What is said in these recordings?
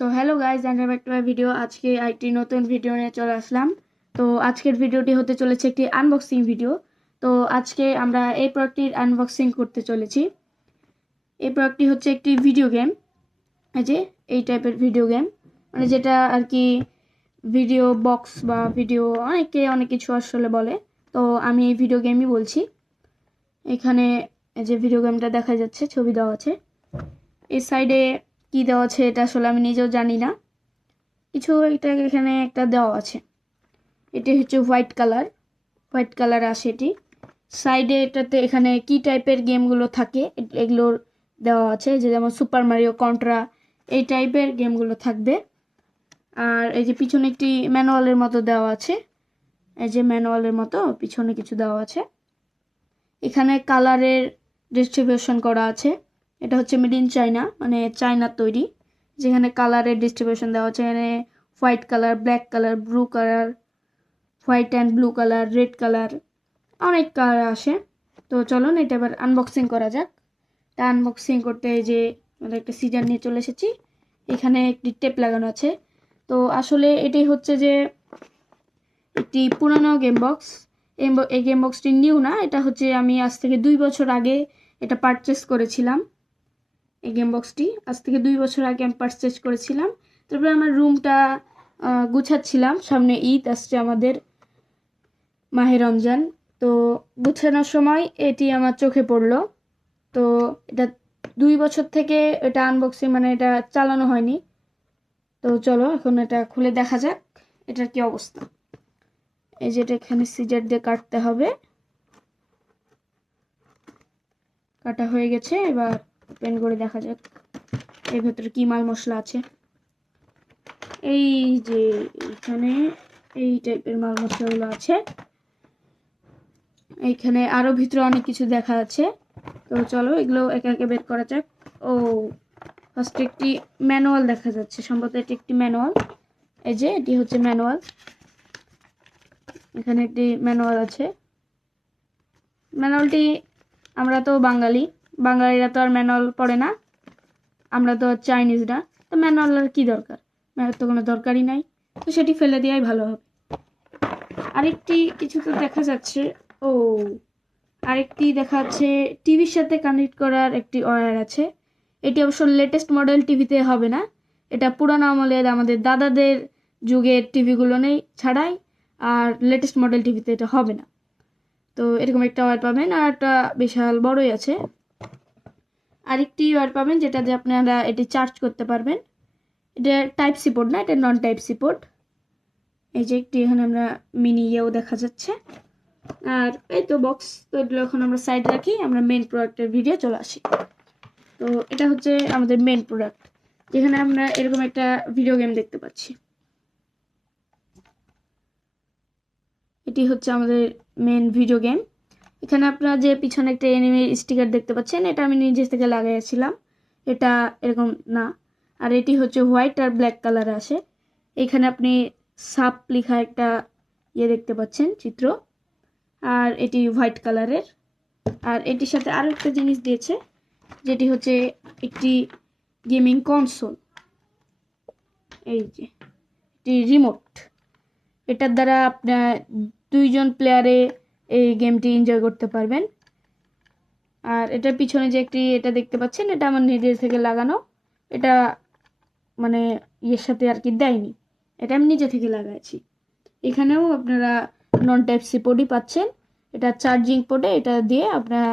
So hello guys, and back to my video. আজকে একটি নতুন ভিডিও নিয়ে চলে আসলাম। তো আজকের ভিডিওটি হতে চলেছে একটি আনবক্সিং ভিডিও। তো আজকে আমরা এই প্রোডাক্টটির আনবক্সিং করতে চলেছি। এই প্রোডাক্টটি হচ্ছে একটি ভিডিও গেম, এই যে এই টাইপের ভিডিও গেম, মানে যেটা আর কি ভিডিও বক্স বা ভিডিও অনেকে অনেক কিছু আসলে বলে। তো আমি এই ভিডিও গেমই বলছি। এখানে যে ভিডিও গেমটা দেখা যাচ্ছে, ছবি দেওয়া আছে। এই সাইডে কি দেওয়া আছে এটা আসলে আমি নিজেও জানি না, কিছু একটা এখানে একটা দেওয়া আছে। এটি হচ্ছে হোয়াইট কালার আসে এটি। সাইডে এটাতে এখানে কি টাইপের গেমগুলো থাকে এগুলোর দেওয়া আছে, যে যেমন সুপার মারিও, কন্ট্রা, এই টাইপের গেমগুলো থাকবে। আর এই যে পিছনে একটি ম্যানুয়ালের মতো দেওয়া আছে, এই যে ম্যানুয়ালের মতো পিছনে কিছু দেওয়া আছে। এখানে কালারের ডিস্ট্রিবিউশন করা আছে। এটা হচ্ছে মেড ইন চায়না, মানে চায়নার তৈরি। যেখানে কালারের ডিস্ট্রিবিউশন দেওয়া আছে, এখানে white colour, black colour, blue colour, white and blue colour, red colour, অনেক কালার আসে। তো চলুন এটা এবার আনবক্সিং করা যাক। এটা আনবক্সিং করতে এই যে আমরা একটা সিজার নিয়ে চলে এসেছি। এখানে একটি টেপ লাগানো আছে। তো আসলে এটাই হচ্ছে যে একটি পুরানো গেম বক্স। এই গেম বক্সটি নিউ না, এটা হচ্ছে আমি আজ থেকে 2 বছর আগে এটা পারচেস করেছিলাম। এই গেম বক্সটি আজ থেকে 2 বছর আগে আমি পারচেস করেছিলাম। তারপরে আমার রুমটা গুছাচ্ছিলাম, সামনে ঈদ আসছে আমাদের, মাহে রমজান। তো গুছানোর সময় এটি আমার চোখে পড়লো। তো এটা 2 বছর থেকে এটা আনবক্সিং, মানে এটা চালানো হয়নি। তো চলো এখন এটা খুলে দেখা যাক এটার কি অবস্থা। এই যে এটা এখানে সিজার দিয়ে কাটতে হবে। কাটা হয়ে গেছে, এবার ওপেন করে দেখা যাক এর ভেতরে কি মাল মশলা আছে। এই যে এখানে এই টাইপের মাল মশলাগুলো আছে। এইখানে আরো ভিতরে অনেক কিছু দেখা যাচ্ছে। তো চলো এগুলো একে একে বের করা যাক। ও ফার্স্টে একটি ম্যানুয়াল দেখা যাচ্ছে, সম্ভবত এটি একটি ম্যানুয়াল। এই যে এটি হচ্ছে ম্যানুয়াল। এখানে একটি ম্যানুয়াল আছে। ম্যানুয়ালটি, আমরা তো বাঙালিরা তো আর ম্যানুয়াল পড়ে না, আমরা তো চাইনিজরা, তো ম্যানুয়ালের কি দরকার, ম্যানুয়াল তো কোনো দরকারই নাই। তো সেটি ফেলে দেওয়াই ভালো হবে। আরেকটি কিছু তো দেখা যাচ্ছে। ও আরেকটি দেখা যাচ্ছে টিভির সাথে কানেক্ট করার একটি ওয়্যার আছে। এটি অবশ্য লেটেস্ট মডেল টিভিতে হবে না, এটা পুরানো আমলের আমাদের দাদাদের যুগের টিভিগুলো নেই ছাড়াই, আর লেটেস্ট মডেল টিভিতে এটা হবে না। তো এরকম একটা ওয়্যার পাবেন, আর একটা বিশাল বড়ই আছে। আরেকটি ওয়্যার পাবেন যেটা দিয়ে আপনারা এটি চার্জ করতে পারবেন। এটা টাইপ সি পোর্ট না, এটা নন টাইপ সি পোর্ট। এই যে একটি এখানে আমরা মিনি ইয়েও দেখা যাচ্ছে। আর এই তো বক্স। তো এগুলো এখন আমরা সাইড রাখি, আমরা মেন প্রোডাক্টের ভিডিও চলে আসি। তো এটা হচ্ছে আমাদের মেন প্রোডাক্ট, যেখানে আমরা এরকম একটা ভিডিও গেম দেখতে পাচ্ছি। এটি হচ্ছে আমাদের মেন ভিডিও গেম। এখানে আপনারা যে পিছনে একটা এনিমির স্টিকার দেখতে পাচ্ছেন, এটা আমি নিজে থেকে লাগাইছিলাম, এটা এরকম না। আর এটি হচ্ছে হোয়াইট আর ব্ল্যাক কালার আসে। এখানে আপনি সাপ লেখা একটা ইয়ে দেখতে পাচ্ছেন, চিত্র। আর এটি হোয়াইট কালারের। আর এটির সাথে আরো একটা জিনিস দিয়েছে, যেটি হচ্ছে একটি গেমিং কনসোল। এই যে এটি রিমোট, এটার দ্বারা আপনার 2জন প্লেয়ারে এই গেমটি এনজয় করতে পারবেন। আর এটার পিছনে যে একটি এটা দেখতে পাচ্ছেন, এটা আমার নিজের থেকে লাগানো। এটা মানে ইয়ের সাথে আর কি দেয়নি, এটা আমি নিজে থেকে লাগাইছি। এখানেও আপনারা নন টাইপ সি পোর্টই পাচ্ছেন। এটা চার্জিং পোর্টে, এটা দিয়ে আপনারা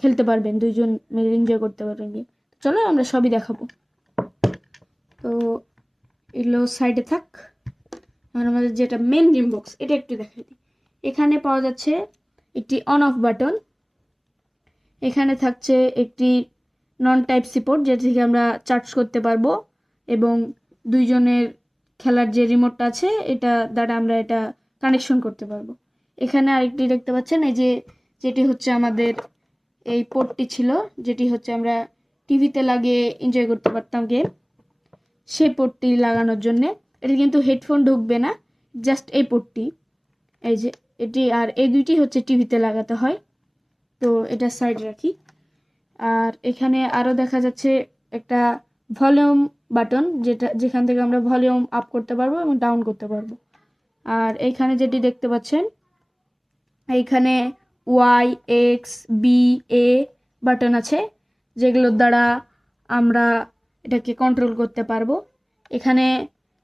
খেলতে পারবেন, 2জন মিলে এনজয় করতে পারবেন। চলো আমরা সবই দেখাবো। তো এগুলো সাইডে থাক। আর আমাদের যেটা মেন গেম বক্স, এটা একটু দেখাই দিই। এখানে পাওয়া যাচ্ছে একটি অন অফ বাটন। এখানে থাকছে একটি নন টাইপ সি পোর্ট, যেটা থেকে আমরা চার্জ করতে পারবো, এবং 2জনের খেলার যে রিমোটটা আছে এটা দ্বারা আমরা এটা কানেকশন করতে পারবো। এখানে আরেকটি দেখতে পাচ্ছেন, এই যে যেটি হচ্ছে আমাদের এই পোর্টটি ছিল, যেটি হচ্ছে আমরা টিভিতে লাগিয়ে এনজয় করতে পারতাম গেম, সেই পোর্টটি লাগানোর জন্যে। এটা কিন্তু হেডফোন ঢুকবে না, জাস্ট এই পোর্টটি, এই যে এটি। আর এই দুইটি হচ্ছে টিভিতে লাগাতে হয়। তো এটা সাইড রাখি। আর এখানে আরো দেখা যাচ্ছে একটা ভলিউম বাটন, যেখান থেকে আমরা ভলিউম আপ করতে পারবো এবং ডাউন করতে পারবো। আর এইখানে যেটি দেখতে পাচ্ছেন, এইখানে ওয়াই, এক্স, বি, এ বাটন আছে, যেগুলোর দ্বারা আমরা এটাকে কন্ট্রোল করতে পারবো। এখানে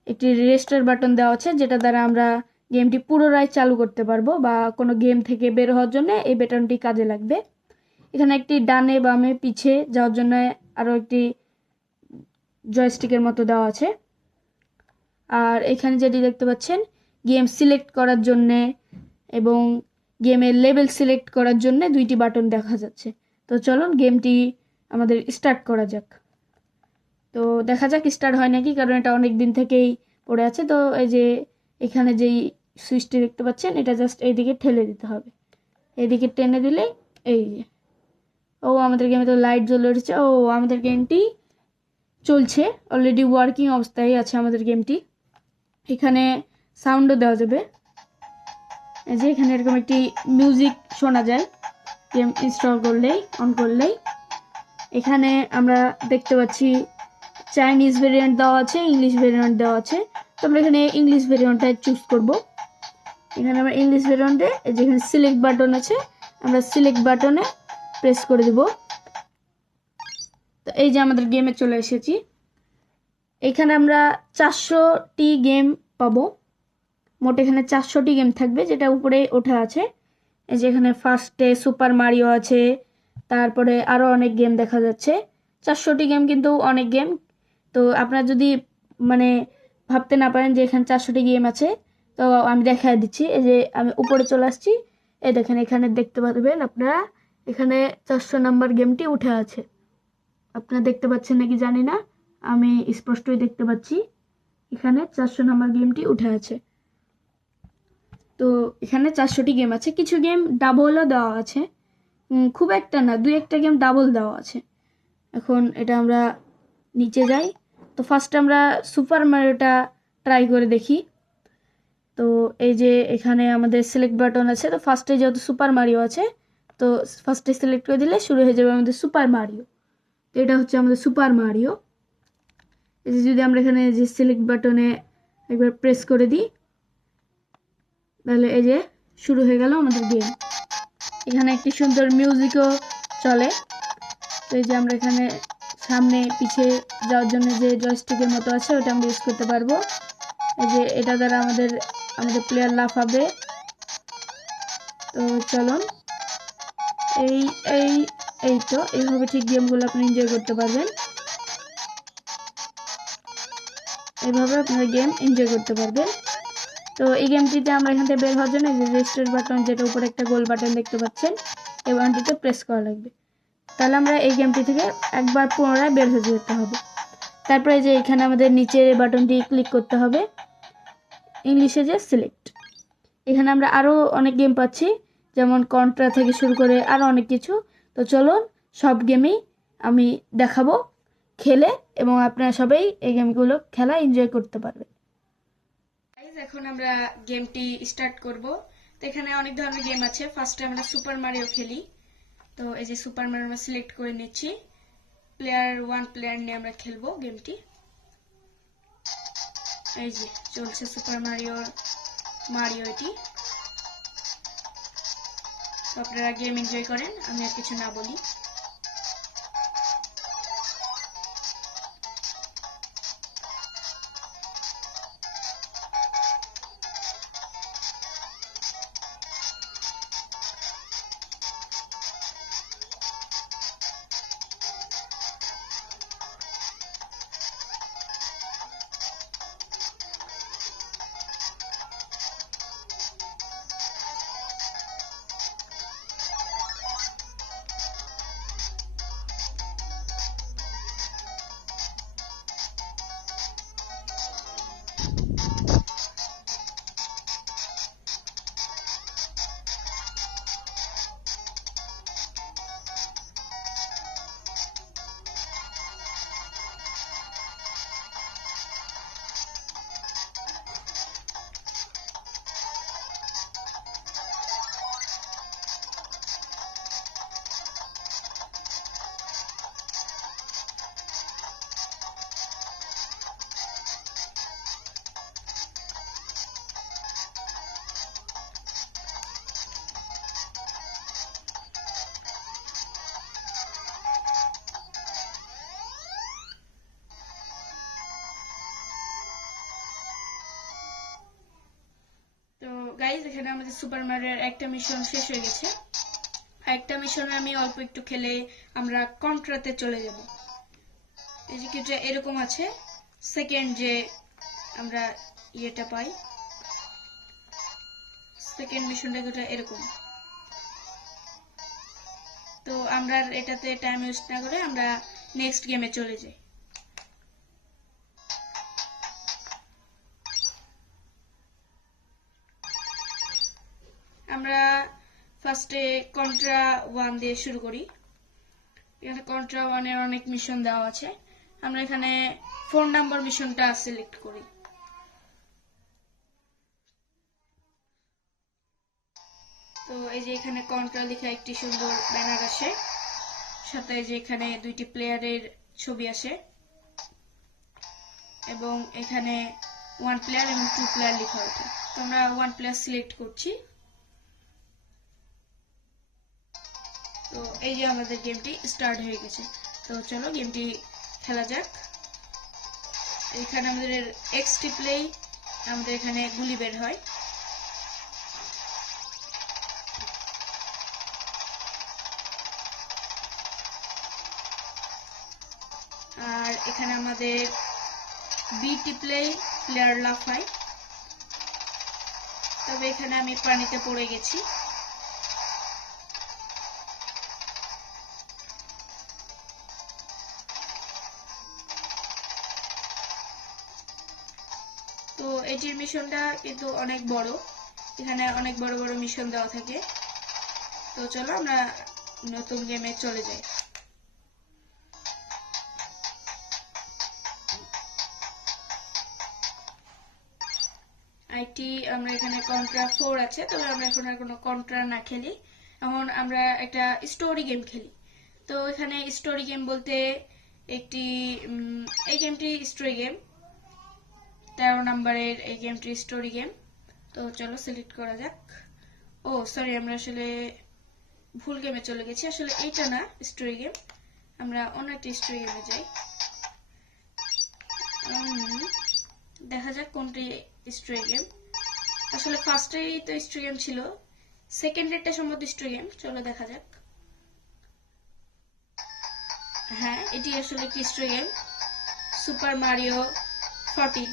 একটি রেস্টার বাটন দেওয়া আছে, যেটা দ্বারা আমরা গেমটি পুনরায় চালু করতে পারবো, বা কোনো গেম থেকে বের হওয়ার জন্য এই বাটনটি কাজে লাগবে। এখানে একটি ডানে বামে পিছে যাওয়ার জন্য আরও একটি জয়স্টিকের মতো দেওয়া আছে। আর এখানে যেটি দেখতে পাচ্ছেন, গেম সিলেক্ট করার জন্যে এবং গেমের লেভেল সিলেক্ট করার জন্য দুইটি বাটন দেখা যাচ্ছে। তো চলুন গেমটি আমাদের স্টার্ট করা যাক। তো দেখা যাক স্টার্ট হয় নাকি, কারণ এটা অনেক দিন থেকেই পড়ে আছে। তো এই যে এখানে যেই সুইচটি দেখতে পাচ্ছেন, এটা জাস্ট এইদিকে ঠেলে দিতে হবে। এইদিকে টেনে দিলে এই যে, ও আমাদের গেমে তো লাইট জ্বলে উঠেছে। ও আমাদের গেমটি চলছে, অলরেডি ওয়ার্কিং অবস্থায় আছে আমাদের গেমটি। এখানে সাউন্ডও দেওয়া যাবে, এই যে এখানে এরকম একটি মিউজিক শোনা যায় গেম ইনস্টল করলেই, অন করলেই। এখানে আমরা দেখতে পাচ্ছি চাইনিজ ভেরিয়েন্ট দেওয়া আছে, ইংলিশ ভেরিয়েন্ট দেওয়া আছে। তো আমরা এখানে ইংলিশ ভেরিয়েন্টটাই চুজ করব। এখানে আমরা ইংলিশ ভেরিয়েন্টে যেখানে সিলেক্ট বাটন আছে, আমরা সিলেক্ট বাটনে প্রেস করে দেব। তো এই যে আমাদের গেমে চলে এসেছি। এখানে আমরা 400টি গেম পাবো। মোট এখানে 400টি গেম থাকবে, যেটা উপরে ওঠা আছে। এই যে এখানে ফার্স্টে সুপার মারিও আছে, তারপরে আরও অনেক গেম দেখা যাচ্ছে। 400টি গেম কিন্তু অনেক গেম। তো আপনারা যদি মানে ভাবতে না পারেন যে এখানে 400টি গেম আছে, তো আমি দেখাই দিচ্ছি। এই যে আমি উপরে চলে আসছি, এই দেখেন এখানে দেখতে পারবেন আপনারা, এখানে 400 নাম্বার গেমটি উঠে আছে। আপনারা দেখতে পাচ্ছেন নাকি জানি না, আমি স্পষ্টই দেখতে পাচ্ছি এখানে 400 নাম্বার গেমটি উঠে আছে। তো এখানে 400টি গেম আছে। কিছু গেম ডাবলও দেওয়া আছে, খুব একটা না, 2-1টা গেম ডাবল দেওয়া আছে। এখন এটা আমরা নিচে যাই। তো ফার্স্ট আমরা সুপার মারিওটা ট্রাই করে দেখি। তো এই যে এখানে আমাদের সিলেক্ট বাটন আছে। তো ফার্স্টে যেহেতু সুপার মারিও আছে, তো ফার্স্টে সিলেক্ট করে দিলে শুরু হয়ে যাবে আমাদের সুপার মারিও। তো এটা হচ্ছে আমাদের সুপার মারিও। এই যে যদি আমরা এখানে যে সিলেক্ট বাটনে একবার প্রেস করে দিই, তাহলে এই যে শুরু হয়ে গেল আমাদের গেম। এখানে একটি সুন্দর মিউজিকও চলে। তো এই যে আমরা এখানে সামনে পিছিয়ে যাওয়ার জন্য যে জয়স্টিকের মতো আছে, ওটা আমরা ইউজ করতে পারবো। এই যে এটা দ্বারা আমাদের প্লেয়ার লাফাবে। তো চলুন এই এই এই তো এইভাবে ঠিক গেমগুলো আপনি এনজয় করতে পারবেন। এইভাবে আপনারা গেম এনজয় করতে পারবেন। তো এই গেমটিতে আমরা এখান থেকে বের হওয়ার জন্য যে রেস্টার্ট বাটন, যেটা উপরে একটা গোল বাটন দেখতে পাচ্ছেন, এই বাটনটিতে প্রেস করা লাগবে। তাহলে আমরা এই গেমটি থেকে একবার পুনরায় বের হয়ে যেতে হবে। তারপরে যে এখানে আমাদের নিচে বাটনটি ক্লিক করতে হবে, ইংলিশে যে সিলেক্ট। এখানে আমরা আরও অনেক গেম পাচ্ছি, যেমন কন্ট্রা থেকে শুরু করে আরও অনেক কিছু। তো চলুন সব গেমই আমি দেখাবো খেলে, এবং আপনারা সবাই এই গেমগুলো খেলা এনজয় করতে পারবেন। এখন আমরা গেমটি স্টার্ট করব। তো এখানে অনেক ধরনের গেম আছে। ফার্স্টে আমরা সুপার মারিও খেলি। তো এই যে সুপার মারিও আমরা সিলেক্ট করে নিচ্ছি। প্লেয়ার 1 প্লেয়ার নিয়ে আমরা খেলবো গেমটি। এই যে চলছে সুপার মারিও এটি। তো আপনারা গেম এনজয় করেন, আমি আর কিছু না বলি। গাইজ, এখানে আমাদের সুপার মারিওর একটা মিশন শেষ হয়ে গেছে। একটা মিশনে আমি অল্প একটু খেলে আমরা কন্ট্রাতে চলে যাব। এই যে কিছুটা এরকম আছে, সেকেন্ড যে আমরা ইয়েটা পাই, সেকেন্ড মিশনটা কিছুটা এরকম। তো আমরা এটাতে টাইম ওয়েস্ট না করে আমরা নেক্সট গেমে চলে যাই। আমরা ফার্স্টে কন্ট্রা 1 দিয়ে শুরু করি। এখানে কন্ট্রা 1 এর অনেক মিশন দেওয়া আছে। আমরা এখানে 4 নাম্বার মিশনটা সিলেক্ট করি। তো এই যে এখানে কন্ট্রা লেখা একটি সুন্দর ব্যানার আসে, সাথে যে এখানে দুইটি প্লেয়ারের ছবি আসে এবং এখানে 1 প্লেয়ার এবং 2 প্লেয়ার লেখা ওঠে। তো আমরা 1 প্লেয়ার সিলেক্ট করছি। তো এই যে আমাদের গেমটি স্টার্ট হয়ে গেছে। তো চলো গেমটি খেলা যাক। এখানে আমাদের এক্স টিপলেই আমাদের এখানে গুলি বের হয়। আর এখানে আমাদের বি টিপলেই প্লেয়ার লাফায়। তবে এখানে আমি পানিতে পড়ে গেছি। তো এটির মিশনটা কিন্তু অনেক বড়, এখানে অনেক বড় বড় মিশন দেওয়া থাকে। তো চলো আমরা নতুন গেমে চলে যাই। আইটি আমরা এখানে কন্ট্রা 4 আছে, তবে আমরা এখন আর কোনো কন্ট্রা না খেলি, এখন আমরা একটা স্টোরি গেম খেলি। তো এখানে স্টোরি গেম বলতে একটি এই গেমটি স্টোরি গেম, 13 নম্বরের এই গেমটি স্টোরি গেম। তো চলো সিলেক্ট করা যাক। ও সরি, আমরা আসলে ভুল গেমে চলে গেছি। আসলে এইটা না স্টোরি গেম, আমরা অন্য একটা স্টোরি গেমে যাই। দেখা যাক কোনটি স্টোরি গেম। আসলে ফার্স্টেই তো স্টোরি গেম ছিল, সেকেন্ডেরটা সম্ভবত স্টোরি গেম। চলো দেখা যাক। হ্যাঁ, এটি আসলে কি স্টোরি গেম, সুপার মারিও 14।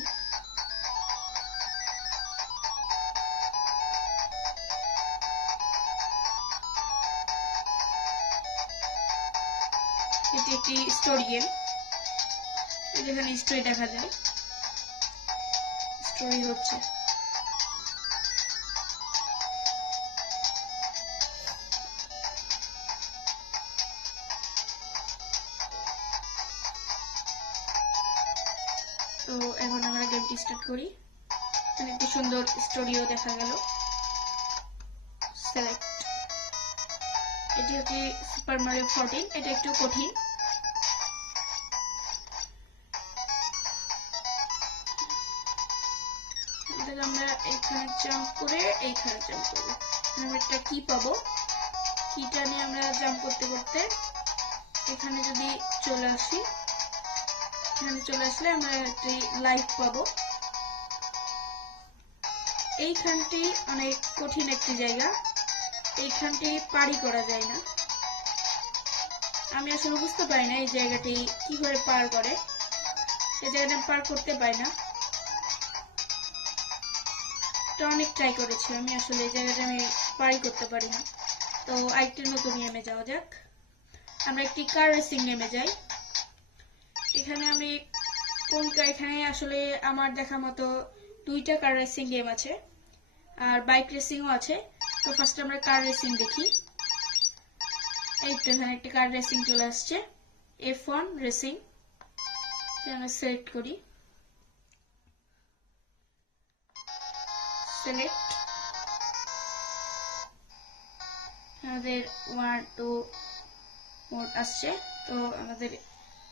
এটি একটি স্টোরি গেম, যেখানে স্টোরি দেখা যায়, স্টোরি হচ্ছে। তো এখন আমরা গেমটি স্টার্ট করি। এখানে একটি সুন্দর স্টোরিও দেখা গেল। সিলেক্ট, এটি হচ্ছে সুপার মারিও 14। এটা একটু কঠিন। আমরা এখানে জাম্প করে এইখানে জাম্প করবো। আমরা একটা কি পাবো, কিটা নিয়ে আমরা জাম্প করতে করতে এখানে যদি চলে আসি, এখানে চলে আসলে আমরা একটি লাইফ পাবো। এইখানটি অনেক কঠিন একটি জায়গা, এইখানটি পারি করা যায় না। আমি আসলে বুঝতে পারি না এই জায়গাটি কিভাবে পার করে, এই জায়গাটা পার করতে পারি না। অনেক ট্রাই করেছি আমি, আসলে এই জায়গাটা আমি পারি করতে পারি না। তো আরেকটি নতুন গেমে যাওয়া যাক। আমরা একটি কার রেসিং গেমে যাই। এখানে আমি এখানে আসলে আমার দেখা মতো 2টা কার রেসিং গেম আছে, আর বাইক রেসিংও আছে। তো ফার্স্ট আমরা কার রেসিং দেখি। এই তো এখানে একটা কার রেসিং চলে আসছে, F1 রেসিং। আমরা সিলেক্ট করি, সিলেক্ট। আমাদের 1 2 মোড আসছে। তো আমাদের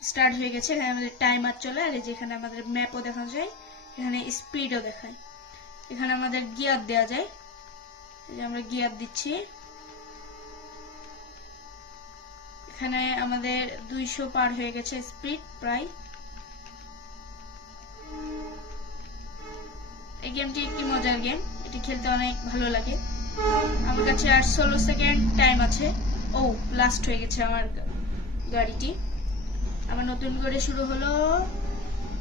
স্টার্ট হয়ে গেছে। এখানে আমাদের টাইমার চলে, আর যেখানে আমাদের ম্যাপও দেখা যায়, এখানে স্পিডও দেখায়। এখানে আমাদের গিয়ার দেওয়া যায়, এই যে আমরা গিয়ার দিচ্ছি। এখানে আমাদের 200 পার হয়ে গেছে স্পিড প্রায়। এই গেমটি একটি মজার গেম, এটি খেলতে অনেক ভালো লাগে। আমার কাছে আর 16 সেকেন্ড টাইম আছে। ও লাস্ট হয়ে গেছে আমার গাড়িটি। আমার নতুন করে শুরু হলো,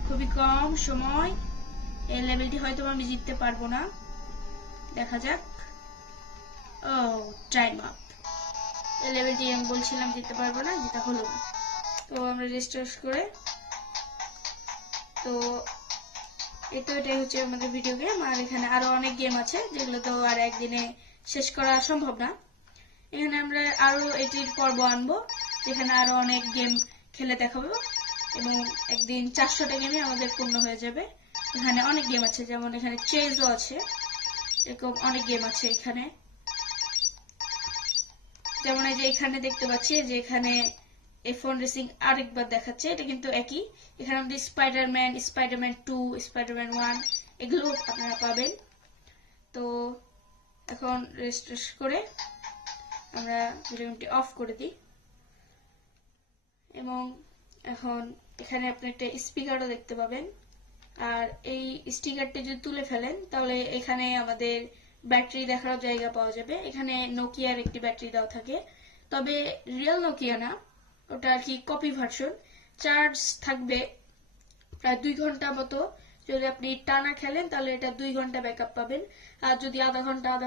খুবই কম সময়। এই লেভেলটি হয়তো আমি জিততে পারবো না, দেখা যাক। ও টাইম আপ। এই লেভেলটি আমি বলছিলাম জিততে পারবো না, যেটা হলো না। তো আমরা রেস্টার্ট করে, তো এটাই হচ্ছে আমাদের ভিডিও গেম। আর এখানে আরো অনেক গেম আছে যেগুলো তো আর একদিনে শেষ করা সম্ভব না। এখানে আমরা আরো এটির পর্ব আনবো, যেখানে আরো অনেক গেম খেলে দেখাবো এবং একদিন 400টা গেমে আমাদের পূর্ণ হয়ে যাবে। এখানে অনেক গেম আছে, যেমন এখানে চেজও আছে, এরকম অনেক গেম আছে এখানে। যেমন এই যে এখানে দেখতে পাচ্ছি যে এখানে F1 রেসিং আরেকবার দেখাচ্ছে, এটা কিন্তু একই। এখানে আমাদের স্পাইডারম্যান 2, স্পাইডারম্যান 1 এগুলো আপনারা পাবেন। তো এখন রেজিস্ট্রেশন করে আমরা ভিডিওটি অফ করে দিই। এবং এখন এখানে আপনি একটা স্পিকারও দেখতে পাবেন। আর এই স্টিকারটি যদি তুলে ফেলেন তাহলে এখানে আমাদের ব্যাটারি দেখার জায়গা পাওয়া যাবে। এখানে নোকিয়ার একটি ব্যাটারি দেওয়া থাকে, তবে রিয়েল নোকিয়া না, ওটা আর কি কপি ভার্সন। চার্জ থাকবে প্রায় 2 ঘন্টা মতো। যদি আপনি টানা খেলেন তাহলে এটা 2 ঘন্টা ব্যাকআপ পাবেন। আর যদি আধা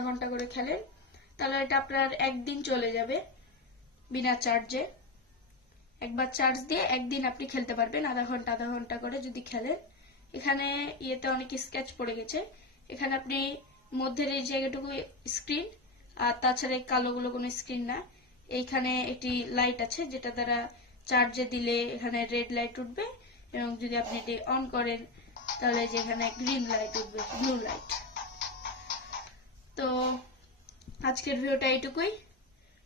ঘন্টা করে খেলেন তাহলে এটা আপনার একদিন চলে যাবে বিনা চার্জে। একবার চার্জ দিয়ে একদিন আপনি খেলতে পারবেন, আধা ঘন্টা করে যদি খেলেন। এখানে ইয়েতে অনেক স্কেচ পড়ে গেছে। এখানে আপনি মধ্যের এই জায়গাটুকু স্ক্রিন, আর তাছাড়া এই কালোগুলো কোনো স্ক্রিন না। এইখানে একটি লাইট আছে যেটা দ্বারা চার্জে দিলে এখানে রেড লাইট উঠবে, এবং যদি আপনি এটি অন করেন তাহলে যে এখানে গ্রিন লাইট উঠবে, ব্লু লাইট। তো আজকের ভিডিওটা এইটুকুই।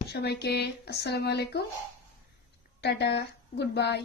সবাইকে আসসালামু আলাইকুম, টাটা, গুড বাই।